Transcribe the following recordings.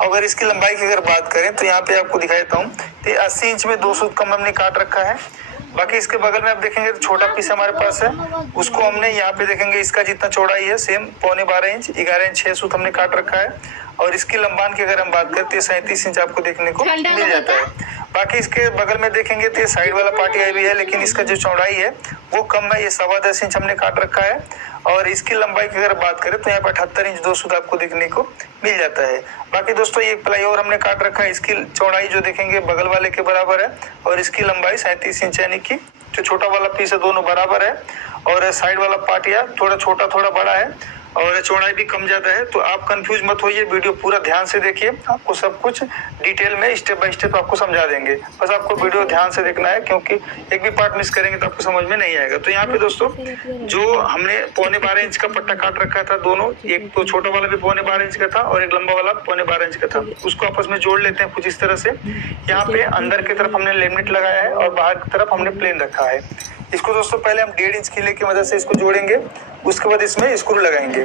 अगर इसकी लंबाई की अगर बात करें तो यहाँ पे आपको दिखा देता हूँ, तो 80 इंच में 2 सूत कम हमने काट रखा है। बाकी इसके बगल में आप देखेंगे तो छोटा पीस हमारे पास है, उसको हमने यहाँ पे देखेंगे इसका जितना चौड़ाई है सेम 12.25 इंच 11 इंच 6 सूत हमने काट रखा है। और इसकी लंबाई की अगर हम बात करते हैं 37 इंच आपको देखने को मिल जाता है। बाकी इसके बगल में देखेंगे तो ये साइड वाला पार्टी भी है, लेकिन इसका जो चौड़ाई है वो कम है, ये 10.25 इंच हमने काट रखा है। और इसकी लंबाई की अगर बात करें तो यहाँ पर 78 इंच 2 सूत आपको देखने को मिल जाता है। बाकी दोस्तों ये प्लाई और हमने काट रखा है, इसकी चौड़ाई जो देखेंगे बगल वाले के बराबर है और इसकी लंबाई 37 इंच, यानी कि जो छोटा वाला पीस है दोनों बराबर है। और साइड वाला पार्टिया थोड़ा छोटा थोड़ा बड़ा है और चौड़ाई भी कम ज्यादा है। तो आप कंफ्यूज मत होइए, वीडियो पूरा ध्यान से देखिए, आपको सब कुछ डिटेल में स्टेप बाय स्टेप आपको समझा देंगे। बस आपको वीडियो ध्यान से देखना है, क्योंकि एक भी पार्ट मिस करेंगे तो आपको समझ में नहीं आएगा। तो यहाँ पे दोस्तों जो हमने 12.25 इंच का पट्टा काट रखा था दोनों, एक तो छोटा वाला भी 12.25 इंच का था और एक लंबा वाला 12.25 इंच का था, उसको आपस में जोड़ लेते हैं कुछ इस तरह से। यहाँ पे अंदर की तरफ हमने लेमिनेट लगाया है और बाहर की तरफ हमने प्लेन रखा है। इसको दोस्तों पहले हम 1.5 इंच कीले की मदद से इसको जोड़ेंगे, उसके बाद इसमें स्क्रू लगाएंगे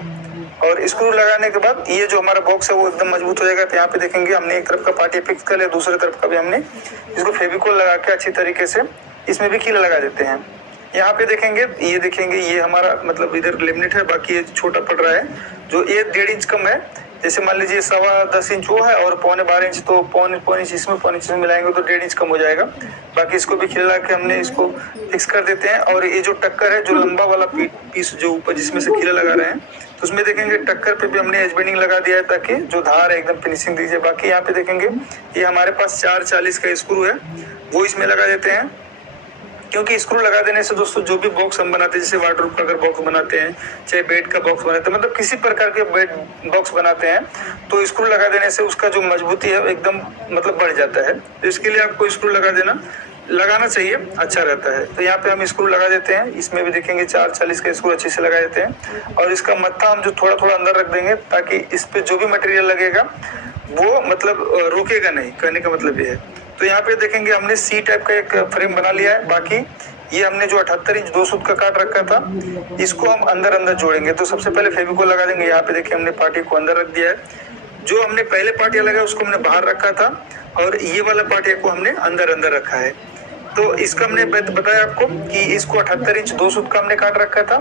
और स्क्रू लगाने के बाद ये जो हमारा बॉक्स है वो एकदम मजबूत हो जाएगा। तो यहाँ पे देखेंगे हमने एक तरफ का पार्टी फिक्स कर लिया, दूसरी तरफ का भी हमने इसको फेविकोल लगा के अच्छी तरीके से इसमें भी कीला लगा देते हैं। यहाँ पे देखेंगे ये हमारा मतलब इधर लेमिनेट है, बाकी ये छोटा पड़ रहा है जो ये 1.5 इंच कम है। जैसे मान लीजिए 10.25 इंच वो है और 12.25 इंच, तो पौने इंच इसमें 1.25 इंच मिलाएंगे तो 1.5 इंच कम हो जाएगा। बाकी इसको भी खिला के हमने इसको फिक्स कर देते हैं। और ये जो टक्कर है, जो लंबा वाला पीस जो ऊपर जिसमें से खिला लगा रहे हैं, तो उसमें देखेंगे टक्कर पे भी हमने एज बेंडिंग लगा दिया है ताकि जो धार है एकदम फिनिशिंग दीजिए। बाकी यहाँ पे देखेंगे ये हमारे पास 440 का स्क्रू है, वो इसमें लगा देते हैं, क्योंकि स्क्रू लगा देने से दोस्तों जो भी बॉक्स हम बनाते हैं, जैसे वार्डरोब का अगर बॉक्स बनाते हैं, चाहे बेड का बॉक्स बनाते हैं, मतलब किसी प्रकार के बेड बॉक्स बनाते हैं, तो स्क्रू लगा देने से उसका जो मजबूती है एकदम मतलब बढ़ जाता है। तो इसके लिए आपको स्क्रू लगाना चाहिए, अच्छा रहता है। तो यहाँ पे हम स्क्रू लगा देते हैं, इसमें भी देखेंगे 440 का स्क्रू अच्छे से लगा देते हैं। और इसका मत्था हम जो थोड़ा थोड़ा अंदर रख देंगे ताकि इस पे जो भी मटेरियल लगेगा वो मतलब रुकेगा नहीं, कहने का मतलब ये है। तो यहाँ पे देखेंगे हमने सी टाइप का एक फ्रेम बना लिया है। बाकी ये हमने जो 78 इंच 2 सूत का काट रखा था, इसको हम अंदर जोड़ेंगे। तो सबसे पहले फेविकोल लगा देंगे। यहाँ पे देखिए हमने पार्टी को अंदर रख दिया है, जो हमने पहले पार्टिया लगाया उसको हमने बाहर रखा था और ये वाला पार्टिया को हमने अंदर रखा है। तो इसका हमने बताया आपको कि इसको 78 इंच 2 सूत का हमने काट रखा था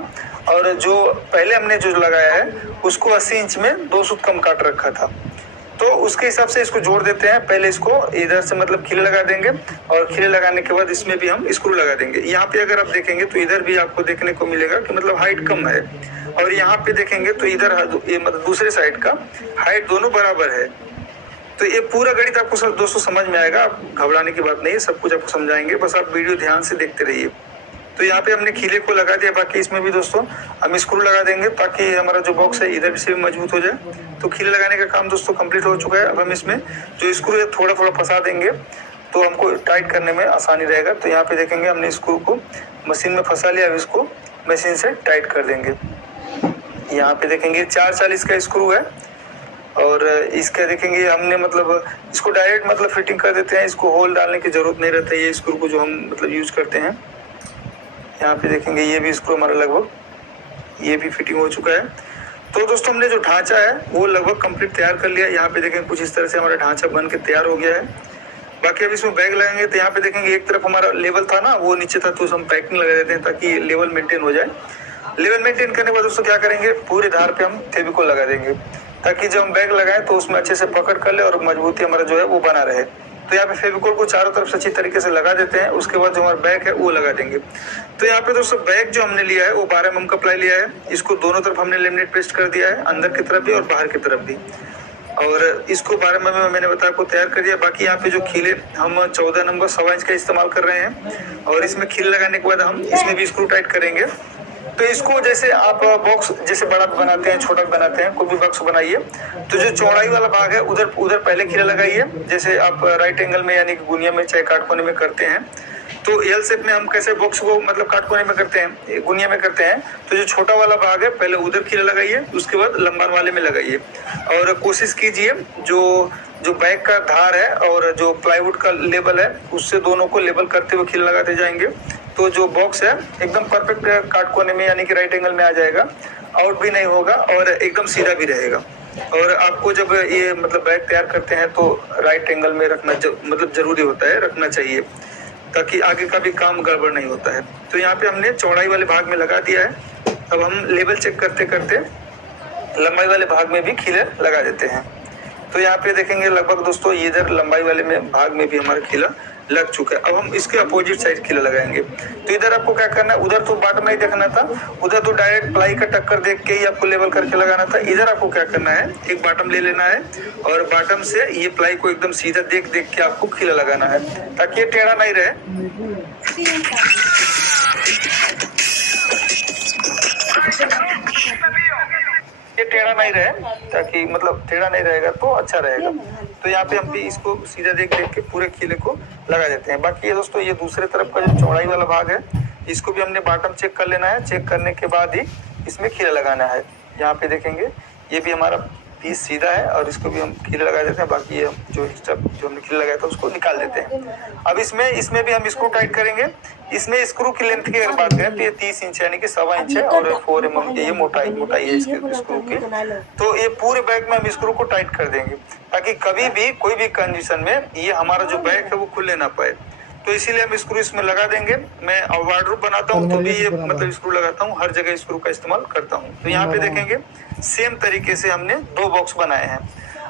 और जो पहले हमने जो लगाया है उसको 80 इंच में 2 सूत कम काट रखा था। तो उसके हिसाब से इसको जोड़ देते हैं। पहले इसको इधर से मतलब खिले लगा देंगे और खिले लगाने के बाद इसमें भी हम स्क्रू लगा देंगे। यहाँ पे अगर आप देखेंगे तो इधर भी आपको देखने को मिलेगा कि मतलब हाइट कम है, और यहाँ पे देखेंगे तो इधर ये मतलब दूसरे साइड का हाइट दोनों बराबर है। तो ये पूरा गणित आपको सब दोस्तों समझ में आएगा, आप घबराने की बात नहीं है, सब कुछ आपको समझाएंगे, बस आप वीडियो ध्यान से देखते रहिए। तो यहाँ पे हमने खीले को लगा दिया, बाकी इसमें भी दोस्तों हम स्क्रू लगा देंगे ताकि हमारा जो बॉक्स है इधर से भी मजबूत हो जाए। तो खीले लगाने का काम दोस्तों कंप्लीट हो चुका है। अब हम इसमें जो स्क्रू है थोड़ा थोड़ा फंसा देंगे तो हमको टाइट करने में आसानी रहेगा। तो यहाँ पे देखेंगे हमने स्क्रू को मशीन में फंसा लिया, अब इसको मशीन से टाइट कर देंगे। यहाँ पे देखेंगे 440 का स्क्रू है और इसका देखेंगे हमने मतलब इसको डायरेक्ट मतलब फिटिंग कर देते हैं, इसको होल डालने की जरूरत नहीं रहता है। ये स्क्रू को जो हम मतलब यूज करते हैं, यहाँ पे देखेंगे ये भी स्क्रू हमारा लगभग ये भी फिटिंग हो चुका है। तो दोस्तों हमने जो ढांचा है वो लगभग कंप्लीट तैयार कर लिया। यहाँ पे देखेंगे कुछ इस तरह से हमारा ढांचा बन के तैयार हो गया है। बाकी अब इसमें बैग लगाएंगे। तो यहाँ पे देखेंगे एक तरफ हमारा लेवल था ना, वो नीचे था, तो हम पैकिंग लगा देते हैं ताकि लेवल मेंटेन हो जाए। लेवल मेंटेन करने के बाद दोस्तों क्या करेंगे, पूरे धार पे हम फेविकोल लगा देंगे ताकि जब हम बैग लगाएं तो उसमें अच्छे से पकड़ कर ले और मजबूती हमारा जो है वो बना रहे। तो यहाँ पे फेविकोल को चारों तरफ से अच्छी तरीके से लगा देते हैं। उसके बाद जो हमारा बैग है वो लगा देंगे। तो यहाँ पे दोस्तों बैग जो हमने लिया है वो 12 mm का प्लाई लिया है। इसको दोनों तरफ हमने लेमिनेट पेस्ट कर दिया है, अंदर की तरफ भी और बाहर की तरफ भी। और इसको 12 mm में मैंने बताया आपको तैयार कर दिया। बाकी यहाँ पे जो खीले हम 14 नंबर 1.25 इंच का इस्तेमाल कर रहे हैं और इसमें खील लगाने के बाद हम इसमें भी स्क्रू टाइट करेंगे। तो इसको जैसे आप बॉक्स जैसे बड़ा बनाते हैं, छोटा बनाते हैं, कोई भी बॉक्स बनाइए तो जो चौड़ाई वाला भाग है उधर पहले खीला लगाइए, जैसे आप राइट एंगल में यानी कि गुनिया में चाहे काटकोने में करते हैं। तो एल शेप में हम कैसे बॉक्स को मतलब काटकोने में करते हैं, गुनिया में करते हैं, तो जो छोटा वाला भाग है पहले उधर खीला लगाइए, उसके बाद लंबा वाले में लगाइए। और कोशिश कीजिए जो बैक का धार है और जो प्लाईवुड का लेवल है उससे दोनों को लेवल करते हुए खील लगाते जाएंगे, तो जो बॉक्स है एकदम परफेक्ट काटकोने में यानी कि राइट एंगल में आ जाएगा, आउट भी नहीं होगा और एकदम सीधा भी रहेगा। और आपको जब ये मतलब बैग तैयार करते हैं तो राइट एंगल में रखना मतलब जरूरी होता है, रखना चाहिए, ताकि आगे का भी काम गड़बड़ नहीं होता है। तो यहाँ पे हमने चौड़ाई वाले भाग में लगा दिया है। अब हम लेवल चेक करते करते लंबाई वाले भाग में भी खीला लगा देते हैं। तो यहाँ पे देखेंगे लगभग दोस्तों इधर लंबाई वाले में भाग में भी हमारा खीला लग चुका है। अब हम इसके अपोजिट साइड खीला लगाएंगे। तो इधर आपको क्या करना है, उधर तो बॉटम नहीं देखना था, उधर तो डायरेक्ट प्लाई का टक्कर देख के ही आपको लेवल करके लगाना था। इधर आपको क्या करना है, एक बॉटम ले लेना है और बॉटम से ये प्लाई को एकदम सीधा देख देख के आपको खीला लगाना है, ताकि ये टेढ़ा नहीं रहे। ये टेढ़ा नहीं रहे, ताकि मतलब टेढ़ा नहीं रहेगा तो अच्छा रहेगा। तो यहाँ पे हम भी इसको सीधा देख देख के पूरे खीले को लगा देते हैं। बाकी ये दोस्तों ये दूसरे तरफ का जो चौड़ाई वाला भाग है, इसको भी हमने बॉटम चेक कर लेना है। चेक करने के बाद ही इसमें खीला लगाना है। यहाँ पे देखेंगे ये भी हमारा पीस सीधा है और इसको भी हम खीला लगा देते हैं। बाकी ये जो एक्स्ट्रा जो हमने खीला लगाया था उसको निकाल देते हैं। अब इसमें भी हम स्क्रू टाइट करेंगे। इसमें स्क्रू की लेंथ की अगर बात करें तो ये 30 इंच यानी कि 1.25 इंच है और 4 mm ये मोटाई है इसके स्क्रू की। तो ये पूरे बैग में हम स्क्रू को टाइट कर देंगे, ताकि कभी भी कोई भी कंडीशन में ये हमारा जो बैग है वो खुलने ना पाए। तो इसीलिए हम स्क्रू इसमें लगा देंगे। मैं वार्डरोब बनाता हूँ तो भी ये मतलब स्क्रू लगाता हूँ, हर जगह स्क्रू का इस्तेमाल करता हूँ। तो यहाँ पे देखेंगे सेम तरीके से हमने 2 बॉक्स बनाए हैं।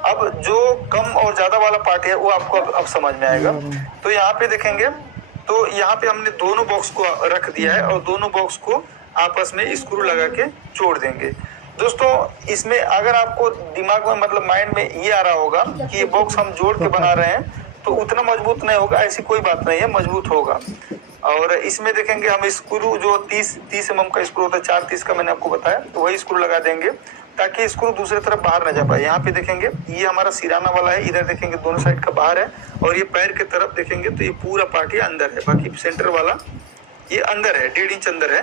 अब जो कम और ज्यादा वाला पार्ट है वो आपको अब समझ में आएगा। तो यहाँ पे देखेंगे तो यहाँ पे हमने दोनों बॉक्स को रख दिया है और दोनों बॉक्स को आपस में स्क्रू लगा के जोड़ देंगे। दोस्तों इसमें अगर आपको दिमाग में मतलब माइंड में ये आ रहा होगा कि ये बॉक्स हम जोड़ के बना रहे हैं तो उतना मजबूत नहीं होगा, ऐसी कोई बात नहीं है, मजबूत होगा। और इसमें देखेंगे हम स्क्रू जो 30 mm का स्क्रू होता है, 4-30 का मैंने आपको बताया, तो वही स्क्रू लगा देंगे ताकि स्क्रू दूसरे तरफ बाहर न जा पाए। यहाँ पे देखेंगे ये हमारा सिराना वाला है, इधर देखेंगे दोनों साइड का बाहर है और ये पैर के तरफ देखेंगे तो ये पूरा पार्ट ये अंदर है। बाकी सेंटर वाला ये अंदर है, 1.5 इंच अंदर है।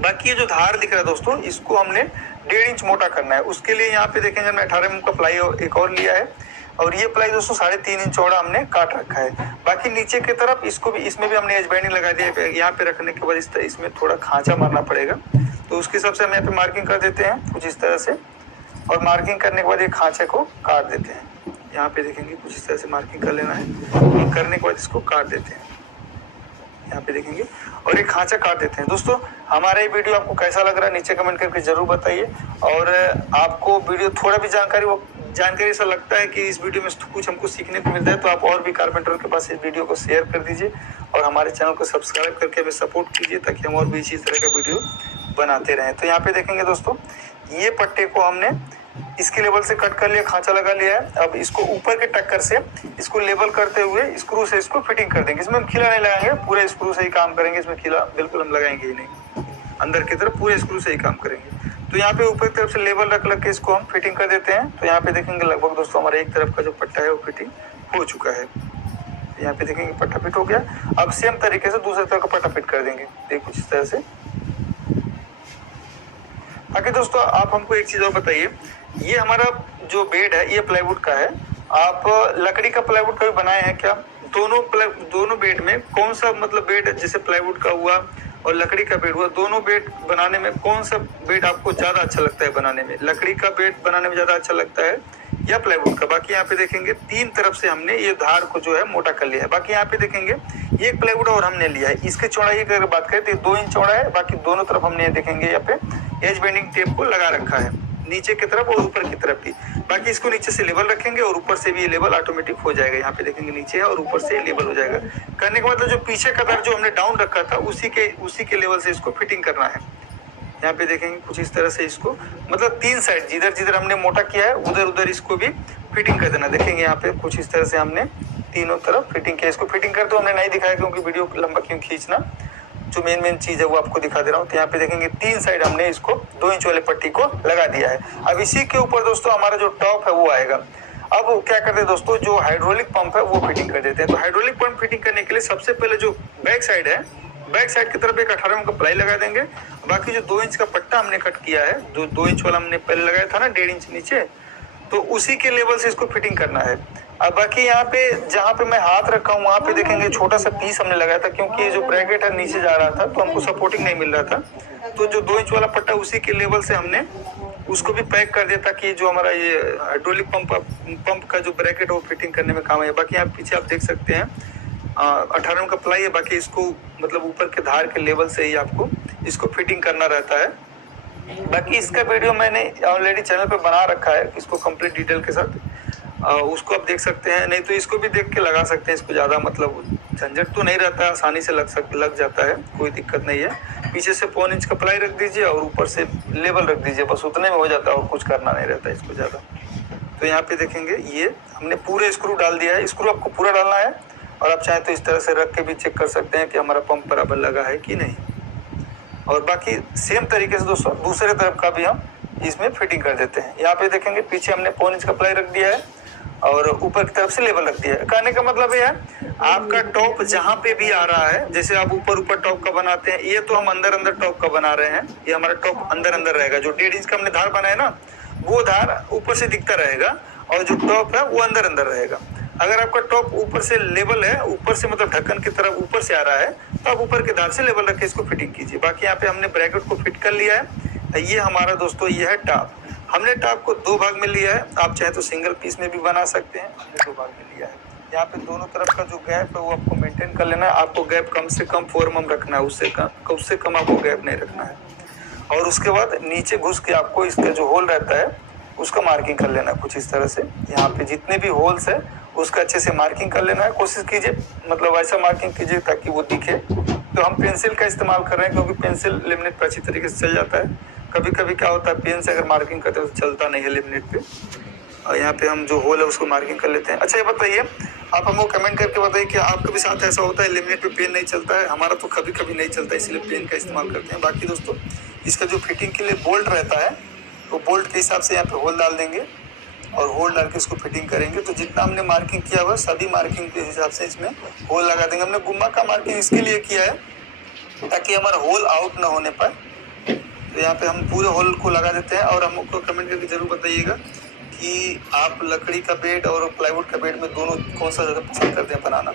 बाकी ये जो धार दिख रहा है दोस्तों, इसको हमने 1.5 इंच मोटा करना है। उसके लिए यहाँ पे देखेंगे हमने 18 mm का प्लाई एक और लिया है और ये प्लाई दोस्तों 3.5 इंच चौड़ा हमने काट रखा है। बाकी नीचे की तरफ इसमें भी हमने एज बैंडिंग लगा दिया है। यहाँ पे रखने के बाद इसमें थोड़ा खांचा मारना पड़ेगा, तो उसके हिसाब से हम यहाँ पे मार्किंग कर देते हैं कुछ इस तरह से। और मार्किंग करने के बाद एक खांचे को काट देते हैं। यहाँ पे देखेंगे कुछ इस तरह से मार्किंग कर लेना है। करने के बाद इसको काट देते हैं, यहाँ पे देखेंगे, और एक खांचा काट देते हैं। दोस्तों हमारा ये वीडियो आपको कैसा लग रहा है नीचे कमेंट करके जरूर बताइए। और आपको वीडियो थोड़ा भी जानकारी ऐसा लगता है कि इस वीडियो में कुछ हमको सीखने को मिलता है, तो आप और भी कारपेंटर के पास इस वीडियो को शेयर कर दीजिए और हमारे चैनल को सब्सक्राइब करके हमें सपोर्ट कीजिए, ताकि हम और भी इसी तरह का वीडियो बनाते रहें। तो यहाँ पे देखेंगे दोस्तों ये पट्टे को हमने इसके लेवल से कट कर लिया, खांचा लगा लिया है। अब इसको ऊपर के टक्कर से इसको लेवल करते हुए स्क्रू से इसको फिटिंग कर देंगे। इसमें हम खीला नहीं लगाएंगे, पूरे स्क्रू से ही काम करेंगे। इसमें खीला बिल्कुल हम लगाएंगे ही नहीं, अंदर की तरफ पूरे स्क्रू से ही काम करेंगे। तो यहाँ पे ऊपर की तरफ से लेवल रख के इसको हम फिटिंग कर देते हैं। तो यहाँ पे देखेंगे लगभग दोस्तों हमारा एक तरफ का जो पट्टा है वो फिटिंग हो चुका है। यहाँ पे देखेंगे पट्टा फिट हो गया। अब सेम तरीके से दूसरे तरफ का पट्टा फिट कर देंगे, देखिए कुछ इस तरह से। बाकी दोस्तों आप हमको एक चीज और बताइए, ये हमारा जो बेड है ये प्लाईवुड का है। आप लकड़ी का प्लाईवुड कभी बनाए हैं क्या? दोनों बेड में कौन सा मतलब बेड, जैसे प्लाईवुड का हुआ और लकड़ी का बेड हुआ, दोनों बेड बनाने में कौन सा बेड आपको ज्यादा अच्छा लगता है बनाने में? लकड़ी का बेड बनाने में ज्यादा अच्छा लगता है या प्लाईवुड का? बाकी यहाँ पे देखेंगे 3 तरफ से हमने ये धार को जो है मोटा कर लिया है। बाकी यहाँ पे देखेंगे एक प्लाईवुड और हमने लिया है। इसके चौड़ाई की अगर बात करें तो 2 इंच चौड़ा है। बाकी दोनों तरफ हमने देखेंगे यहाँ पे एज बेंडिंग टेप को लगा रखा है, नीचे की तरफ और ऊपर की तरफ भी। बाकी इसको नीचे से लेवल रखेंगे और ऊपर से भी ये लेवल ऑटोमेटिक हो जाएगा। यहाँ पे देखेंगे नीचे है और ऊपर से लेवल हो जाएगा। करने के बाद जो पीछे का दर जो हमने डाउन रखा था उसी के लेवल से इसको फिटिंग करना है। यहाँ पे देखेंगे कुछ इस तरह से इसको मतलब 3 साइड जिधर हमने मोटा किया है उधर इसको भी फिटिंग कर देना। देखेंगे यहाँ पे कुछ इस तरह से हमने तीनों तरफ फिटिंग किया। इसको फिटिंग कर तो हमने नहीं दिखाया क्योंकि वीडियो लंबा क्यों खींचना, जो मेन चीज है वो आपको दिखा दे रहा हूँ। तो यहाँ पे देखेंगे 3 साइड हमने इसको 2 इंच वाले पट्टी को लगा दिया है। अब इसी के ऊपर दोस्तों हमारा जो टॉप है वो आएगा। अब क्या करते हैं दोस्तों, जो हाइड्रोलिक पंप है वो फिटिंग कर देते हैं। तो हाइड्रोलिक पंप फिटिंग करने के लिए सबसे पहले जो बैक साइड है, बैक साइड की तरफ एक 18 mm का प्लाई लगा देंगे। बाकी जो 2 इंच का पट्टा हमने कट किया है, जो 2 इंच वाला हमने पहले लगाया था ना 1.5 इंच नीचे, तो उसी के लेवल से इसको फिटिंग करना है। अब बाकी यहाँ पे जहाँ पे मैं हाथ रखा हूँ वहाँ पे देखेंगे छोटा सा पीस हमने लगाया था, क्योंकि ये जो ब्रैकेट है नीचे जा रहा था तो हमको सपोर्टिंग नहीं मिल रहा था। तो जो 2 इंच वाला पट्टा उसी के लेवल से हमने उसको भी पैक कर दिया ताकि जो हमारा ये हाइड्रोलिक पंप का जो ब्रैकेट है वो फिटिंग करने में काम है। बाकी यहाँ पीछे आप देख सकते हैं 18 का प्लाई है। बाकी इसको मतलब ऊपर के धार के लेवल से ही आपको इसको फिटिंग करना रहता है। बाकी इसका वीडियो मैंने ऑलरेडी चैनल पे बना रखा है इसको कंप्लीट डिटेल के साथ, उसको आप देख सकते हैं, नहीं तो इसको भी देख के लगा सकते हैं। इसको ज़्यादा मतलब झंझट तो नहीं रहता है, आसानी से लग जाता है, कोई दिक्कत नहीं है। पीछे से 1 इंच का प्लाई रख दीजिए और ऊपर से लेवल रख दीजिए, बस उतने में हो जाता है और कुछ करना नहीं रहता है इसको ज़्यादा। तो यहाँ पे देखेंगे ये हमने पूरे स्क्रू डाल दिया है, स्क्रू आपको पूरा डालना है और आप चाहें तो इस तरह से रख के भी चेक कर सकते हैं कि हमारा पंप बराबर लगा है कि नहीं। और बाकी सेम तरीके से दोस्तों दूसरे तरफ का भी हम इसमें फिटिंग कर देते हैं। यहाँ पे देखेंगे पीछे हमने 1 इंच का प्लाई रख दिया है और ऊपर की तरफ से लेवल रख दिया है। कहने का मतलब ये है आपका टॉप जहाँ पे भी आ रहा है, जैसे आप ऊपर टॉप का बनाते हैं, ये तो हम अंदर टॉप का बना रहे हैं, ये हमारा टॉप अंदर रहेगा। जो 1.5 इंच का हमने धार बनाया ना, वो धार ऊपर से दिखता रहेगा और जो टॉप है वो अंदर रहेगा। अगर आपका टॉप ऊपर से लेवल है, ऊपर से मतलब ढक्कन की तरफ ऊपर से आ रहा है, तो आप ऊपर के धार से लेवल रख के इसको फिटिंग कीजिए। बाकी यहाँ पे हमने ब्रैकेट को फिट कर लिया है। ये हमारा दोस्तों ये है टॉप। हमने टॉप को 2 भाग में लिया है, आप चाहे तो सिंगल पीस में भी बना सकते हैं, हमने 2 भाग में लिया है। यहाँ पे दोनों तरफ का जो गैप है वो आपको मेंटेन कर लेना है। आपको गैप कम से कम 4 mm रखना है, उससे कम आपको गैप नहीं रखना है। और उसके बाद नीचे घुस के आपको इसका जो होल रहता है उसका मार्किंग कर लेना है कुछ इस तरह से। यहाँ पे जितने भी होल्स है उसका अच्छे से मार्किंग कर लेना है। कोशिश कीजिए मतलब ऐसा मार्किंग कीजिए ताकि वो दिखे। तो हम पेंसिल का इस्तेमाल कर रहे हैं क्योंकि पेंसिल लेमिनेट पर अच्छी तरीके से चल जाता है। कभी कभी क्या होता है पेन से अगर मार्किंग करते हैं तो चलता नहीं है लेमिनेट पे। और यहाँ पे हम जो होल है उसको मार्किंग कर लेते हैं। अच्छा ये बताइए, आप हमको कमेंट करके बताइए कि आपके भी साथ ऐसा होता है लेमिनेट पे पेन नहीं चलता है? हमारा तो कभी कभी नहीं चलता, इसलिए पेन का इस्तेमाल करते हैं। बाकी दोस्तों इसका जो फिटिंग के लिए बोल्ट रहता है तो बोल्ट के हिसाब से यहाँ पे होल डाल देंगे और होल डाल के इसको फिटिंग करेंगे। तो जितना हमने मार्किंग किया हुआ सभी मार्किंग के हिसाब से इसमें होल लगा देंगे। हमने गुम्मा का मार्किंग इसके लिए किया है ताकि हमारा होल आउट ना होने पाए। तो यहाँ पे हम पूरे होल को लगा देते हैं। और हमको कमेंट करके जरूर बताइएगा कि आप लकड़ी का बेड और प्लाईवुड का बेड में दोनों कौन सा ज़्यादा पसंद करते हैं बनाना।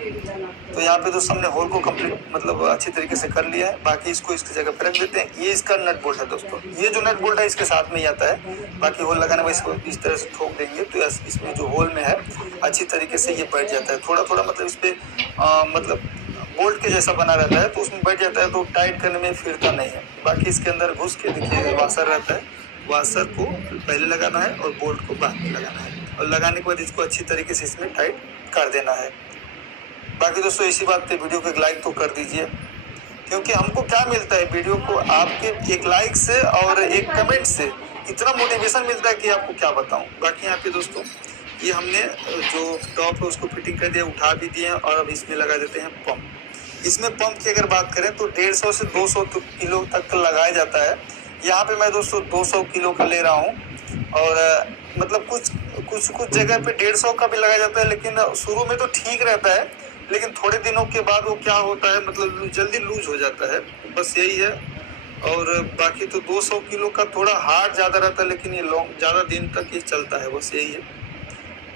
तो यहाँ पे दोस्तों हमने होल को कंप्लीट मतलब अच्छी तरीके से कर लिया है। बाकी इसको इसकी जगह पे रख देते हैं। ये इसका नट बोल्ट है दोस्तों, ये जो नट बोल्ट है इसके साथ में ही आता है। बाकी होल लगाने में इसको इस तरह से ठोक देंगे तो इसमें जो होल में है अच्छी तरीके से ये बैठ जाता है। थोड़ा मतलब इस पर मतलब बोल्ट के जैसा बना रहता है तो उसमें बैठ जाता है, तो टाइट करने में फिरता नहीं है। बाकी इसके अंदर घुस के देखिए वाशर रहता है, वाशर को पहले लगाना है और बोल्ट को बाद में लगाना है। और लगाने के बाद इसको अच्छी तरीके से इसमें टाइट कर देना है। बाकी दोस्तों इसी बात पे वीडियो को एक लाइक तो कर दीजिए, क्योंकि हमको क्या मिलता है वीडियो को आपके एक लाइक से और एक कमेंट से इतना मोटिवेशन मिलता है कि आपको क्या बताऊं। बाकी यहाँ पे दोस्तों ये हमने जो टॉप है उसको फिटिंग कर दिया, उठा भी दिए हैं और अब इसमें लगा देते हैं पंप। इसमें पंप की अगर बात करें तो 150 से 200 किलो तक लगाया जाता है। यहाँ पे मैं दोस्तों 200 किलो का ले रहा हूँ और मतलब कुछ जगह पे 150 का भी लगाया जाता है, लेकिन शुरू में तो ठीक रहता है, लेकिन थोड़े दिनों के बाद वो क्या होता है मतलब जल्दी लूज हो जाता है, बस यही है। और बाकी तो 200 किलो का थोड़ा हार्ड ज़्यादा रहता है, लेकिन ये लॉन्ग ज़्यादा दिन तक ये चलता है, बस यही है।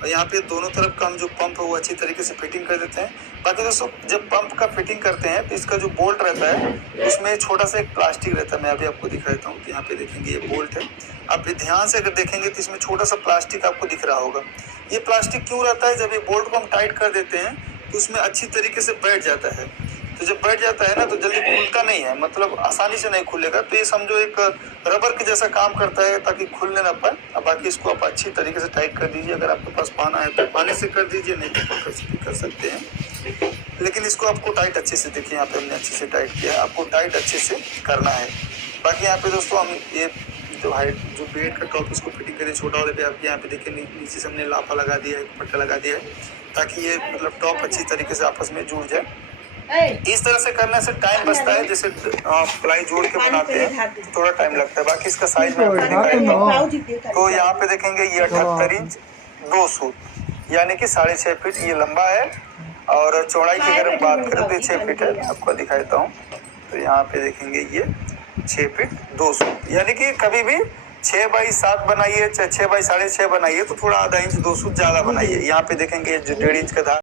और यहाँ पे दोनों तरफ का हम जो पंप है वो अच्छी तरीके से फिटिंग कर देते हैं। बाकी दोस्तों जब पंप का फिटिंग करते हैं तो इसका जो बोल्ट रहता है उसमें छोटा सा एक प्लास्टिक रहता है, मैं अभी आपको दिखा देता हूँ। तो यहाँ पे देखेंगे ये बोल्ट है, आप भी ध्यान से अगर देखेंगे तो इसमें छोटा सा प्लास्टिक आपको दिख रहा होगा। ये प्लास्टिक क्यों रहता है? जब ये बोल्ट को हम टाइट कर देते हैं तो उसमें अच्छी तरीके से बैठ जाता है। तो जब बैठ जाता है ना तो जल्दी खुलता नहीं है, मतलब आसानी से नहीं खुलेगा। तो ये समझो एक रबर के जैसा काम करता है ताकि खुलने ना पाए। अब बाकी इसको आप अच्छी तरीके से टाइट कर दीजिए। अगर आपके पास पाना है तो पानी से कर दीजिए, नहीं तो पकड़ से भी कर सकते हैं। लेकिन इसको आपको टाइट अच्छे से, देखिए यहाँ पे हमने अच्छे से टाइट किया है, आपको टाइट अच्छे से करना है। बाकी यहाँ पे दोस्तों हम ये जो बेड का टॉप इसको फिटिंग करें छोटा वाले पे, आपके यहाँ पे देखिए नीचे से हमने लाफा लगा दिया है, पट्टा लगा दिया है ताकि ये मतलब टॉप अच्छी तरीके से आपस में जुड़ जाए। इस तरह से करने से टाइम बचता है, जैसे प्लाई जोड़ के बनाते हैं थोड़ा टाइम लगता है। बाकी इसका साइज में तो यहाँ पे देखेंगे ये 78 इंच 2 सूत, यानी कि 6.5 फीट ये लंबा है। और चौड़ाई की अगर हम बात करें तो 6 फीट है, आपको दिखा देता हूँ। तो यहाँ पे देखेंगे ये 6 फीट 2 सूत, यानी कि कभी भी 6x7 बनाइए चाहे 6x6.5 बनाइए तो थोड़ा आधा इंच 2 सूत ज़्यादा बनाइए। यहाँ पे देखेंगे जो 1.5 इंच का धार